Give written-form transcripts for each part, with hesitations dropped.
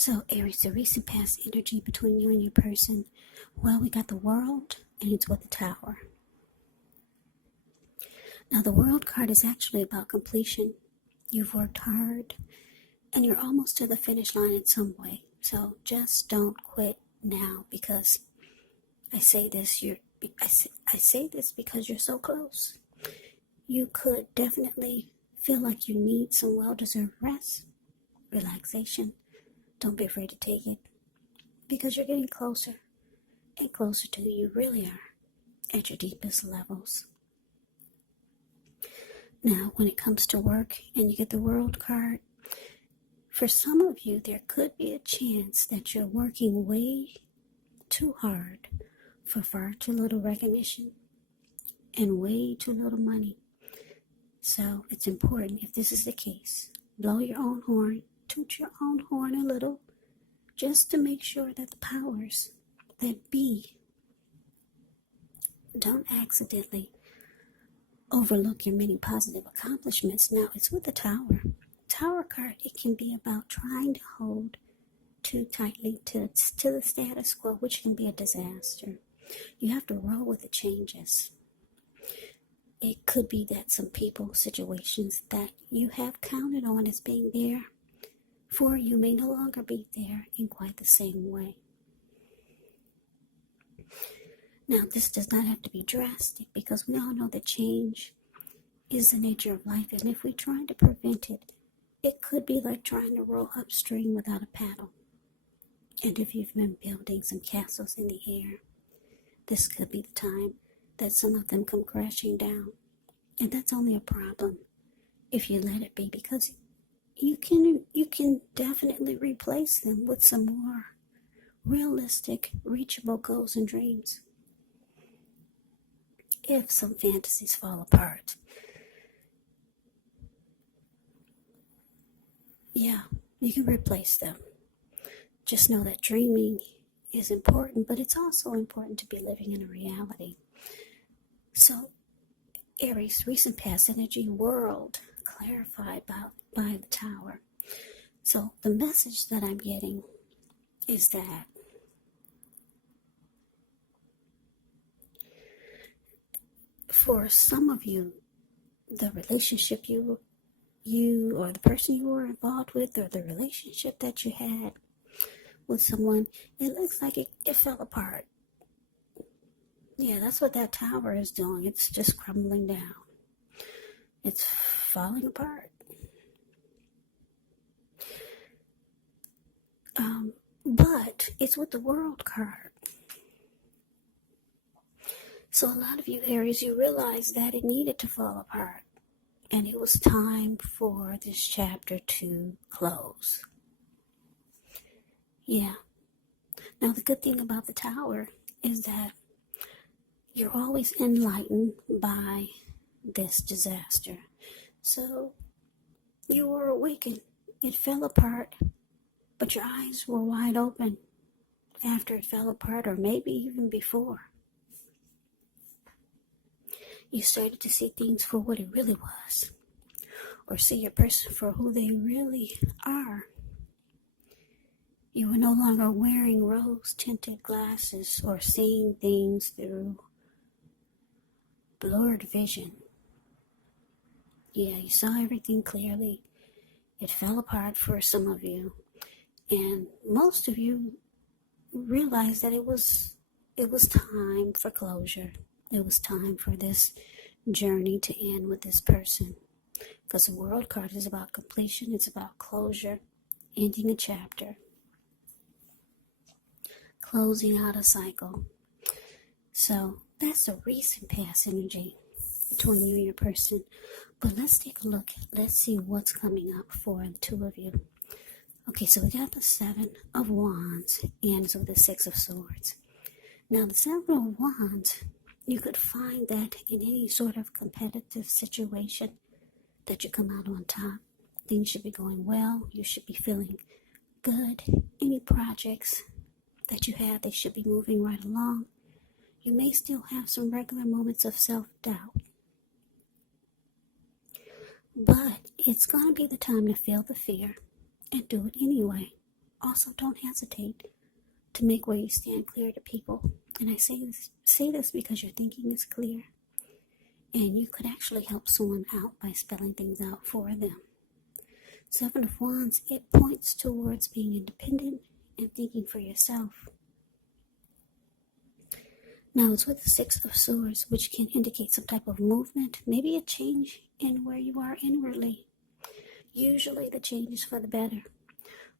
So, Aries, the recent past energy between you and your person, well, we got the World, and it's with the Tower. Now, the World card is actually about completion. You've worked hard, and you're almost to the finish line in some way. So, just don't quit now, because I say this because you're so close. You could definitely feel like you need some well-deserved rest, relaxation. Don't be afraid to take it, because you're getting closer and closer to who you really are at your deepest levels. Now, when it comes to work and you get the World card, for some of you, there could be a chance that you're working way too hard for far too little recognition and way too little money. So it's important, if this is the case, blow your own horn, toot your own horn a little, just to make sure that the powers that be don't accidentally overlook your many positive accomplishments. Now, it's with the Tower. Tower card, it can be about trying to hold too tightly to the status quo, which can be a disaster. You have to roll with the changes. It could be that some people, situations that you have counted on as being there for you may no longer be there in quite the same way. Now, this does not have to be drastic, because we all know that change is the nature of life, and if we try to prevent it, it could be like trying to row upstream without a paddle. And if you've been building some castles in the air, this could be the time that some of them come crashing down. And that's only a problem if you let it be, because you can definitely replace them with some more realistic, reachable goals and dreams. If some fantasies fall apart, yeah, you can replace them. Just know that dreaming is important, but it's also important to be living in a reality. So, Aries, recent past energy, World, clarified by the Tower. So, the message that I'm getting is that for some of you, the relationship you or the person you were involved with, or the relationship that you had with someone, it looks like it fell apart. Yeah, that's what that Tower is doing. It's just crumbling down. It's falling apart. But it's with the World card. So a lot of you Aries, you realize that it needed to fall apart, and it was time for this chapter to close. Yeah. Now, the good thing about the Tower is that you're always enlightened by this disaster. So you were awakened. It fell apart, but your eyes were wide open after it fell apart, or maybe even before. You started to see things for what it really was, or see your person for who they really are. You were no longer wearing rose-tinted glasses or seeing things through blurred vision. Yeah, you saw everything clearly. It fell apart for some of you, and most of you realized that it was time for closure. It was time for this journey to end with this person, because the World card is about completion. It's about closure, ending a chapter, closing out a cycle. So that's the recent past energy between you and your person. But let's take a look. Let's see what's coming up for the two of you. Okay, so we got the Seven of Wands and so the Six of Swords. Now, the Seven of Wands, you could find that in any sort of competitive situation that you come out on top. Things should be going well. You should be feeling good. Any projects that you have, they should be moving right along. You may still have some regular moments of self-doubt, but it's going to be the time to feel the fear and do it anyway. also don't hesitate to make where you stand clear to people. And I say this because your thinking is clear, and you could actually help someone out by spelling things out for them. Seven of Wands, it points towards being independent and thinking for yourself. Now it's with the Six of Swords, which can indicate some type of movement, maybe a change in where you are inwardly. Usually the change is for the better.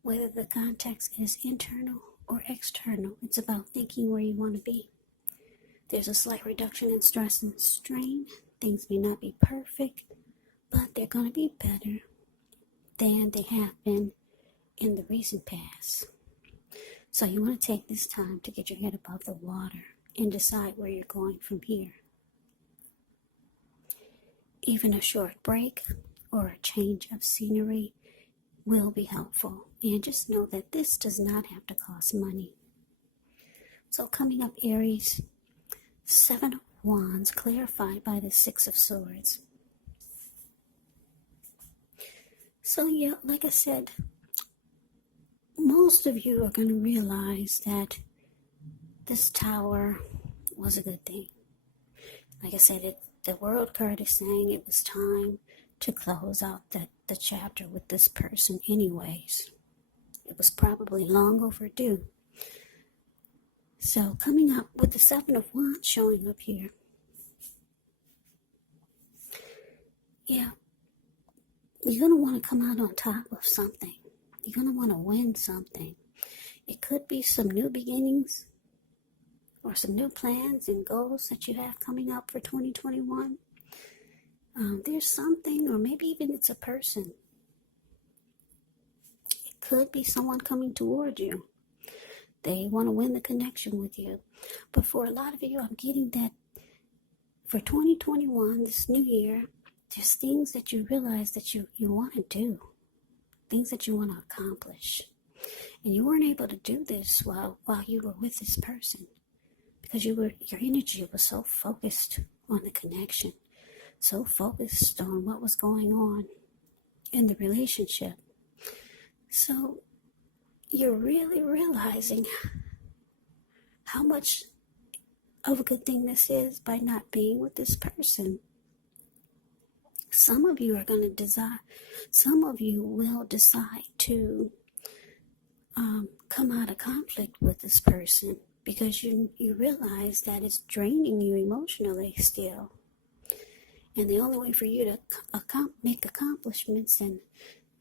Whether the context is internal or external, it's about thinking where you want to be. There's a slight reduction in stress and strain. Things may not be perfect, but they're going to be better than they have been in the recent past. So you want to take this time to get your head above the water and decide where you're going from here. Even a short break or a change of scenery will be helpful. And just know that this does not have to cost money. So coming up, Aries, Seven of Wands clarified by the Six of Swords. So yeah, like I said, most of you are going to realize that this Tower was a good thing. Like I said, the World card is saying it was time to close out the chapter with this person anyways. It was probably long overdue. So coming up with the Seven of Wands showing up here. Yeah, you're going to want to come out on top of something. You're going to want to win something. It could be some new beginnings or some new plans and goals that you have coming up for 2021. There's something, or maybe even it's a person. It could be someone coming toward you. They want to win the connection with you. But for a lot of you, I'm getting that for 2021, this new year, there's things that you realize that you want to do. Things that you want to accomplish. And you weren't able to do this while you were with this person. Because your energy was so focused on the connection. So focused on what was going on in the relationship. So you're really realizing how much of a good thing this is by not being with this person. Some of you are going to desire, some of you will decide to come out of conflict with this person because you realize that it's draining you emotionally still. And the only way for you to make accomplishments and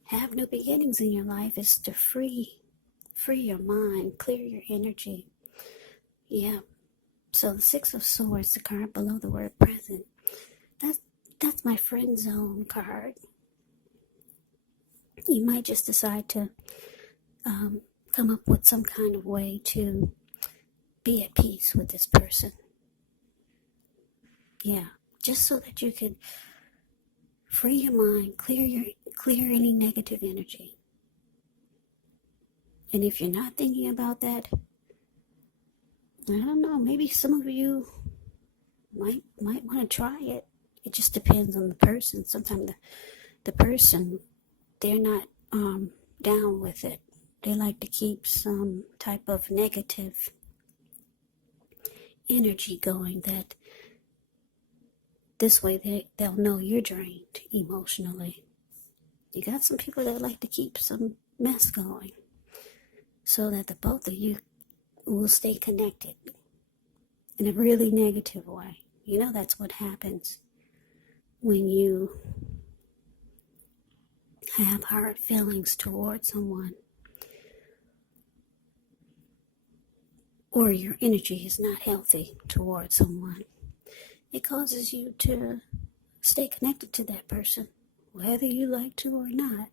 have new beginnings in your life is to free your mind, clear your energy. Yeah. So the Six of Swords, the card below the word present, that's my friend zone card. You might just decide to come up with some kind of way to be at peace with this person. Yeah. Just so that you can free your mind, clear any negative energy. And if you're not thinking about that, I don't know, maybe some of you might want to try it. It just depends on the person. Sometimes the person, they're not down with it. They like to keep some type of negative energy going, that this way they'll know you're drained emotionally. You got some people that like to keep some mess going so that the both of you will stay connected in a really negative way. You know, that's what happens when you have hard feelings towards someone, or your energy is not healthy towards someone. It causes you to stay connected to that person, whether you like to or not.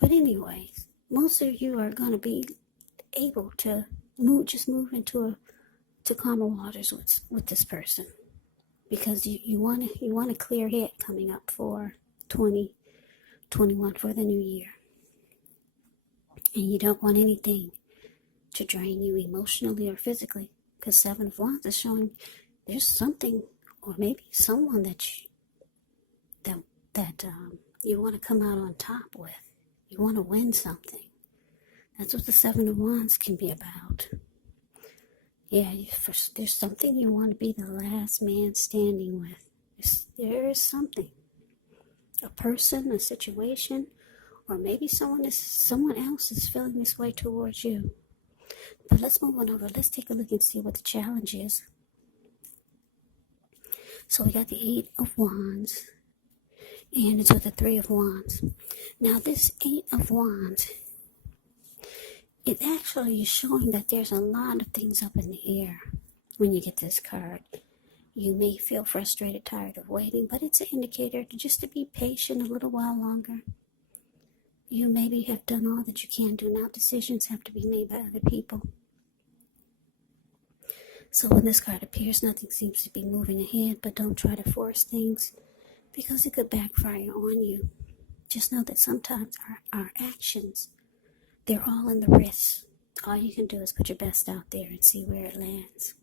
But anyways, most of you are going to be able to move into calmer waters with this person, because you want a clear head coming up for 2021, for the new year. And you don't want anything to drain you emotionally or physically, because Seven of Wands is showing there's something, or maybe someone that you want to come out on top with. You want to win something. That's what the Seven of Wands can be about. Yeah, there's something you want to be the last man standing with. There is something. A person, a situation, or maybe someone else is feeling this way towards you. But let's move on over. Let's take a look and see what the challenge is. So we got the Eight of Wands, and it's with the Three of Wands. Now this Eight of Wands, it actually is showing that there's a lot of things up in the air when you get this card. You may feel frustrated, tired of waiting, but it's an indicator to be patient a little while longer. You maybe have done all that you can do. Now decisions have to be made by other people. So when this card appears, nothing seems to be moving ahead, but don't try to force things because it could backfire on you. Just know that sometimes our actions, they're all in the wrists. All you can do is put your best out there and see where it lands.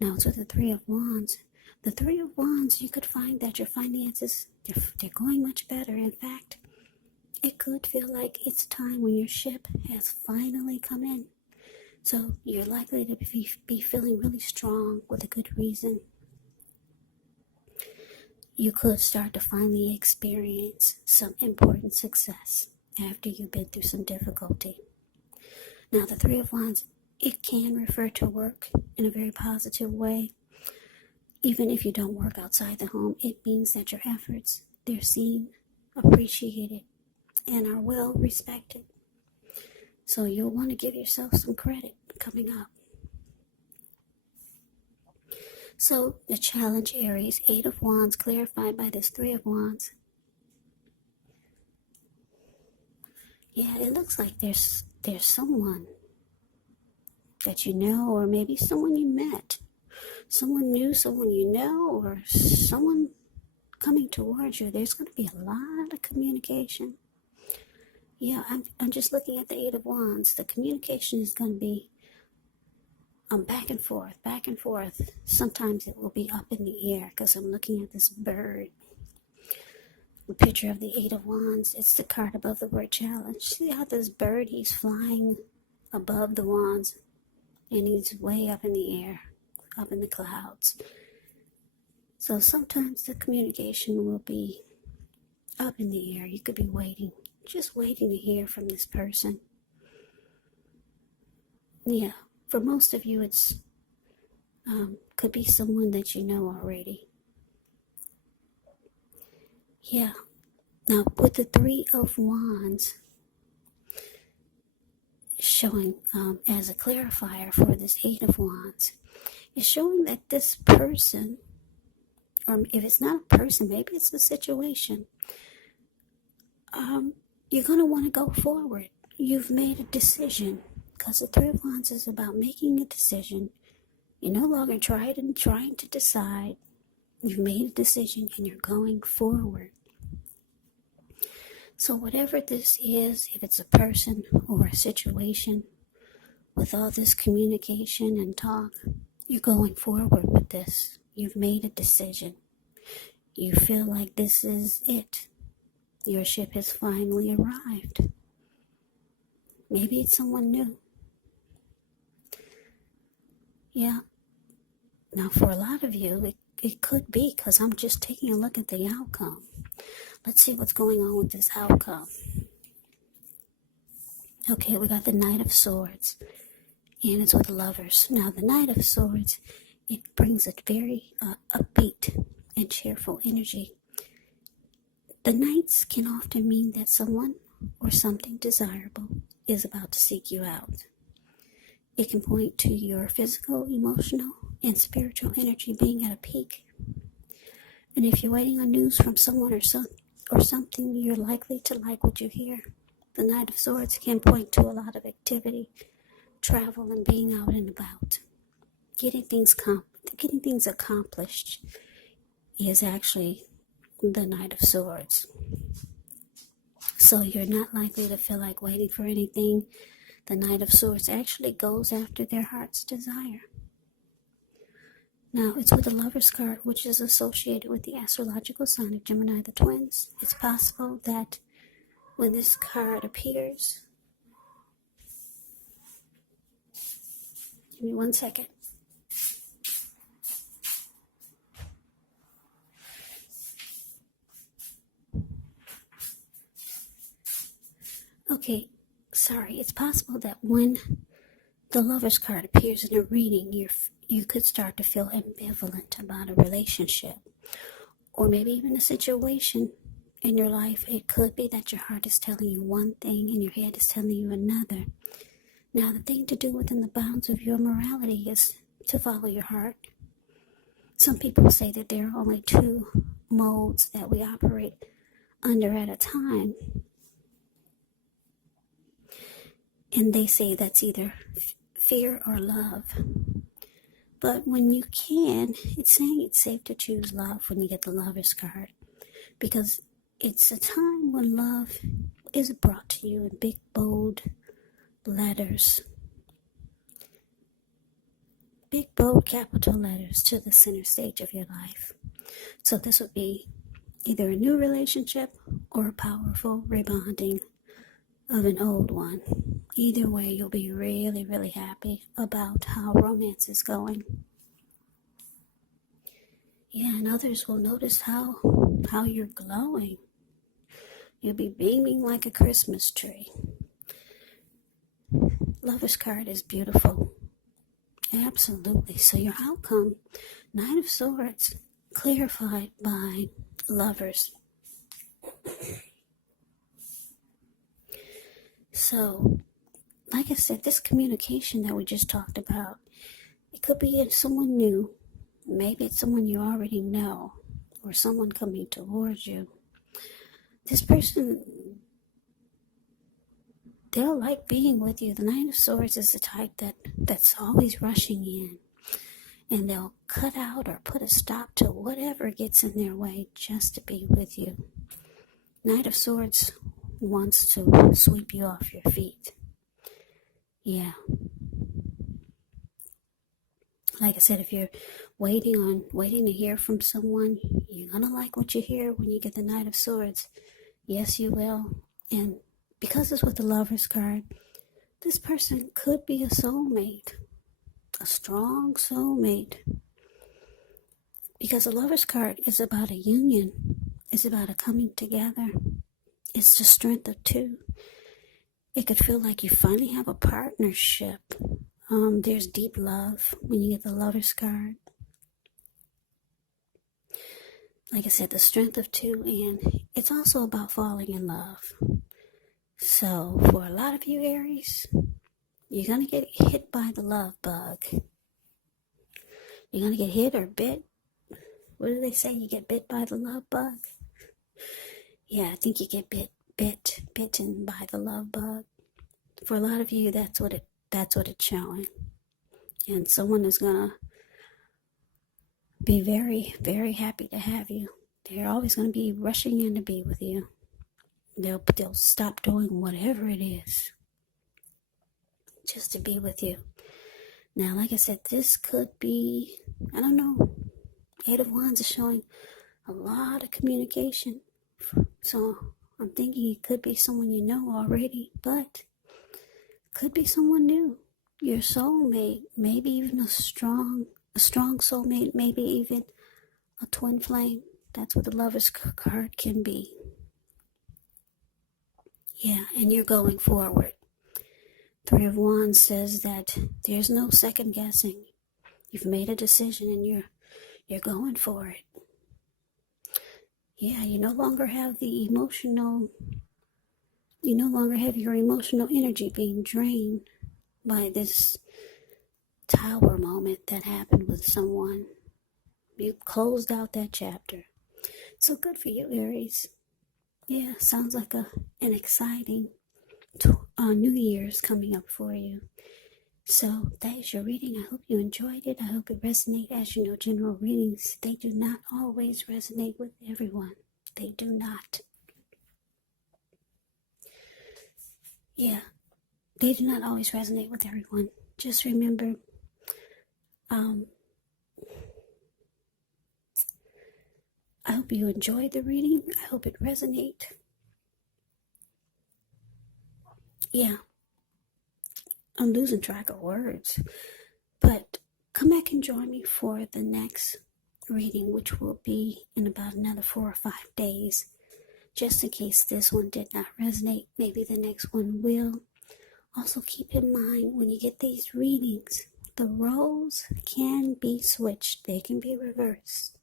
Now it's with the Three of Wands. The Three of Wands, you could find that your finances, they're going much better. In fact, it could feel like it's time when your ship has finally come in. So you're likely to be feeling really strong with a good reason. You could start to finally experience some important success after you've been through some difficulty. Now the Three of Wands, it can refer to work in a very positive way. Even if you don't work outside the home, it means that your efforts, they're seen, appreciated, and are well respected. So you'll want to give yourself some credit coming up. So the challenge, Aries, Eight of Wands, clarified by this Three of Wands. Yeah, it looks like there's someone that you know, or maybe someone you met. Someone new, someone you know, or someone coming towards you. There's going to be a lot of communication. Yeah, I'm just looking at the Eight of Wands. The communication is going to be back and forth, back and forth. Sometimes it will be up in the air because I'm looking at this bird. The picture of the Eight of Wands. It's the card above the word challenge. See how this bird, he's flying above the wands and he's way up in the air, up in the clouds. So sometimes the communication will be up in the air. You could be waiting. Just waiting to hear from this person. Yeah, for most of you, it's could be someone that you know already. Yeah. Now, with the Three of Wands showing as a clarifier for this Eight of Wands, it's showing that this person, or if it's not a person, maybe it's a situation, you're going to want to go forward. You've made a decision, because the Three of Wands is about making a decision. You're no longer trying to decide. You've made a decision and you're going forward. So whatever this is, if it's a person or a situation, with all this communication and talk, you're going forward with this. You've made a decision. You feel like this is it. Your ship has finally arrived. Maybe it's someone new. Yeah. Now, for a lot of you, it could be, because I'm just taking a look at the outcome. Let's see what's going on with this outcome. Okay, we got the Knight of Swords, and it's with Lovers. Now, the Knight of Swords, it brings a very upbeat and cheerful energy. The Knights can often mean that someone or something desirable is about to seek you out. It can point to your physical, emotional, and spiritual energy being at a peak. And if you're waiting on news from someone or something, you're likely to like what you hear. The Knight of Swords can point to a lot of activity, travel, and being out and about. Getting things accomplished is actually the Knight of Swords. So you're not likely to feel like waiting for anything. The Knight of Swords actually goes after their heart's desire. Now, it's with the Lover's card, which is associated with the astrological sign of Gemini, the twins. It's possible that when this card appears. Give me 1 second. Okay, sorry. It's possible that when the Lover's card appears in a reading, you could start to feel ambivalent about a relationship, or maybe even a situation in your life. It could be that your heart is telling you one thing and your head is telling you another. Now, the thing to do within the bounds of your morality is to follow your heart. Some people say that there are only two modes that we operate under at a time. And they say that's either fear or love. But when you can, it's saying it's safe to choose love when you get the Lover's card. Because it's a time when love is brought to you in big, bold letters. Big, bold, capital letters to the center stage of your life. So this would be either a new relationship or a powerful rebonding of an old one. Either way, you'll be really, really happy about how romance is going. Yeah, and others will notice how you're glowing. You'll be beaming like a Christmas tree. Lover's card is beautiful. Absolutely. So your outcome, Knight of Swords, clarified by Lovers. So, like I said, this communication that we just talked about, it could be someone new. Maybe it's someone you already know, or someone coming towards you. This person, they'll like being with you. The Knight of Swords is the type that's always rushing in. And they'll cut out or put a stop to whatever gets in their way just to be with you. Knight of Swords wants to sweep you off your feet. Yeah. Like I said, if you're waiting to hear from someone, you're going to like what you hear when you get the Knight of Swords. Yes, you will. And because it's with the Lover's card, this person could be a soulmate. A strong soulmate. Because the Lover's card is about a union. It's about a coming together. It's the strength of two. It could feel like you finally have a partnership. There's deep love when you get the Lover's card. Like I said, the strength of two, and it's also about falling in love. So, for a lot of you Aries, you're going to get hit by the love bug. You're going to get hit or bit. What do they say? You get bit by the love bug? Yeah, I think you get bitten by the love bug. For a lot of you, that's what it's showing. And someone is going to be very, very happy to have you. They're always going to be rushing in to be with you. They'll stop doing whatever it is just to be with you. Now, like I said, this could be, I don't know, 8 of Wands is showing a lot of communication. So I'm thinking it could be someone you know already, but could be someone new. Your soulmate, maybe even a strong soulmate, maybe even a twin flame. That's what the Lover's card can be. Yeah, and you're going forward. 3 of Wands says that there's no second guessing. You've made a decision and you're going for it. Yeah, you no longer have your emotional energy being drained by this tower moment that happened with someone. You closed out that chapter. So good for you, Aries. Yeah, sounds like an exciting New Year's coming up for you. So that is your reading. I hope you enjoyed it. I hope it resonated. As you know, general readings, they do not always resonate with everyone. They do not. Yeah, they do not always resonate with everyone. Just remember, I hope you enjoyed the reading. I hope it resonated. yeah, I'm losing track of words. But come back and join me for the next reading, which will be in about another 4 or 5 days. Just in case this one did not resonate, maybe the next one will. Also keep in mind when you get these readings, the roles can be switched. They can be reversed.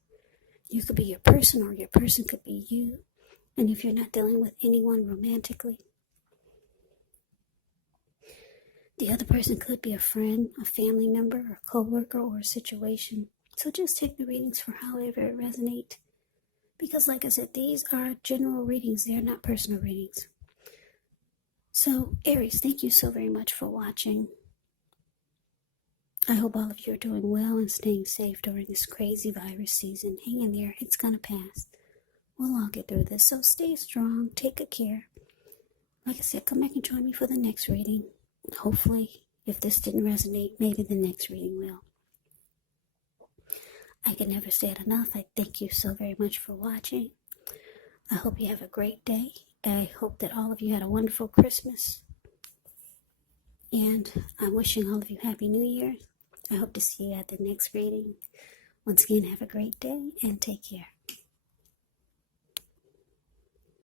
You could be your person or your person could be you. And if you're not dealing with anyone romantically, the other person could be a friend, a family member, a coworker, or a situation. So just take the readings for however it resonates. Because like I said, these are general readings. They are not personal readings. So Aries, thank you so very much for watching. I hope all of you are doing well and staying safe during this crazy virus season. Hang in there. It's going to pass. We'll all get through this. So stay strong. Take good care. Like I said, come back and join me for the next reading. Hopefully, if this didn't resonate, maybe the next reading will. I can never say it enough. I thank you so very much for watching. I hope you have a great day. I hope that all of you had a wonderful Christmas. And I'm wishing all of you Happy New Year. I hope to see you at the next reading. Once again, have a great day and take care.